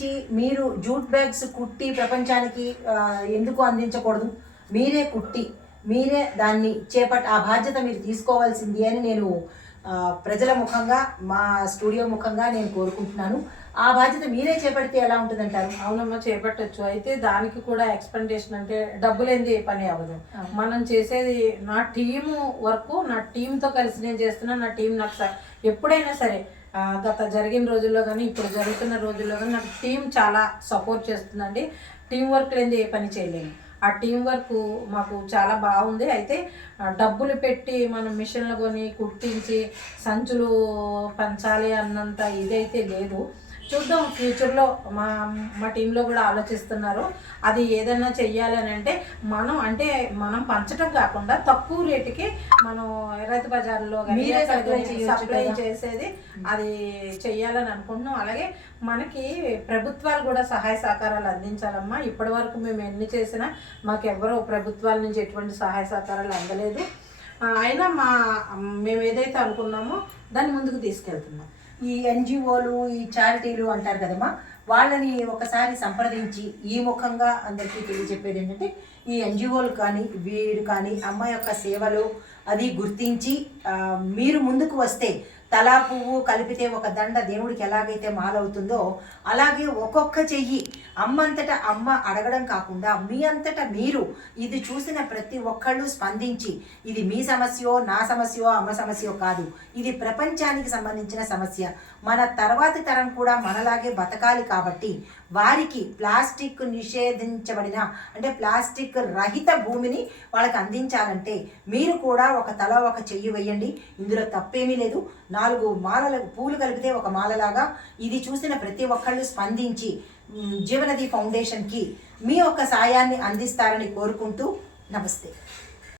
నుంచి మీరు jute bags కుట్టి ప్రపంచానికి ఎందుకు అందించకూడదు? మీరే కుట్టి మీరే దాన్ని చేపట్ ఆ బాధ్యత మీరు తీసుకోవాల్సింది అని నేను ప్రజల ముఖంగా మా స్టూడియో ముఖంగా నేను కోరుకుంటున్నాను. ఆ బాధ్యత మీరే చేపడితే ఎలా ఉంటుందంటారు? అవునమ్మా చేపట్టచ్చు. అయితే దానికి కూడా ఎక్స్పెంటేషన్ అంటే డబ్బులేంది పని అవ్వదు. మనం చేసేది నా టీము వరకు నా టీంతో కలిసి నేను చేస్తున్నా నా టీం నాకు ఎప్పుడైనా సరే గత జరిగిన రోజుల్లో కానీ ఇప్పుడు జరుగుతున్న రోజుల్లో కానీ నాకు టీం చాలా సపోర్ట్ చేస్తుందండి. టీం వర్క్ లేని ఏ పని చేయలేము. ఆ టీం వర్క్ మాకు చాలా బాగుంది. అయితే డబ్బులు పెట్టి మనం మిషన్లు కొని కుట్టించి సంచులు పంచాలి అన్నంత ఇదైతే లేదు. చూద్దాం ఫ్యూచర్లో మా మా టీంలో కూడా ఆలోచిస్తున్నారు. అది ఏదైనా చెయ్యాలి అని అంటే మనం అంటే మనం పంచడం కాకుండా తక్కువ రేటుకి మనం రైతు బజార్లో సప్లై. చేసేది అది చెయ్యాలని అనుకుంటున్నాం. అలాగే మనకి ప్రభుత్వాలు కూడా సహాయ సహకారాలు అందించాలమ్మా. ఇప్పటి వరకు మేము ఎన్ని చేసినా మాకు ఎవరో ప్రభుత్వాల నుంచి ఎటువంటి సహాయ సహకారాలు అందలేదు. అయినా మా మేము ఏదైతే అనుకున్నామో దాన్ని ముందుకు తీసుకెళ్తున్నాం. ఈ ఎన్జిఓలు ఈ చారిటీలు అంటారు కదమ్మా వాళ్ళని ఒకసారి సంప్రదించి ఈ ముఖంగా అందరికీ తెలియజెప్పేది ఏంటంటే ఈ ఎన్జిఓలు కానీ వీరు కానీ అమ్మాయి యొక్క సేవలు అది గుర్తించి మీరు ముందుకు వస్తే తలా పువ్వు కలిపితే ఒక దండ దేవుడికి ఎలాగైతే మాలవుతుందో అలాగే ఒక్కొక్క చెయ్యి అమ్మంతటా అమ్మ అడగడం కాకుండా మీ అంతటా మీరు ఇది చూసిన ప్రతి ఒక్కళ్ళు స్పందించి ఇది మీ సమస్యో నా సమస్యో అమ్మ సమస్యో కాదు. ఇది ప్రపంచానికి సంబంధించిన సమస్య. మన తర్వాతి తరం కూడా మనలాగే బతకాలి కాబట్టి వారికి ప్లాస్టిక్ నిషేధించబడిన అంటే ప్లాస్టిక్ రహిత భూమిని వాళ్ళకి అందించాలంటే మీరు కూడా ఒక తల ఒక చెయ్యి వేయండి. ఇందులో తప్పేమీ లేదు. నాలుగు మాలల పూలు కలిపితే ఒక మాలలాగా. ఇది చూసిన ప్రతి ఒక్కళ్ళు స్పందించి జీవనది ఫౌండేషన్కి మీ యొక్క సాయాన్ని అందిస్తారని కోరుకుంటూ నమస్తే.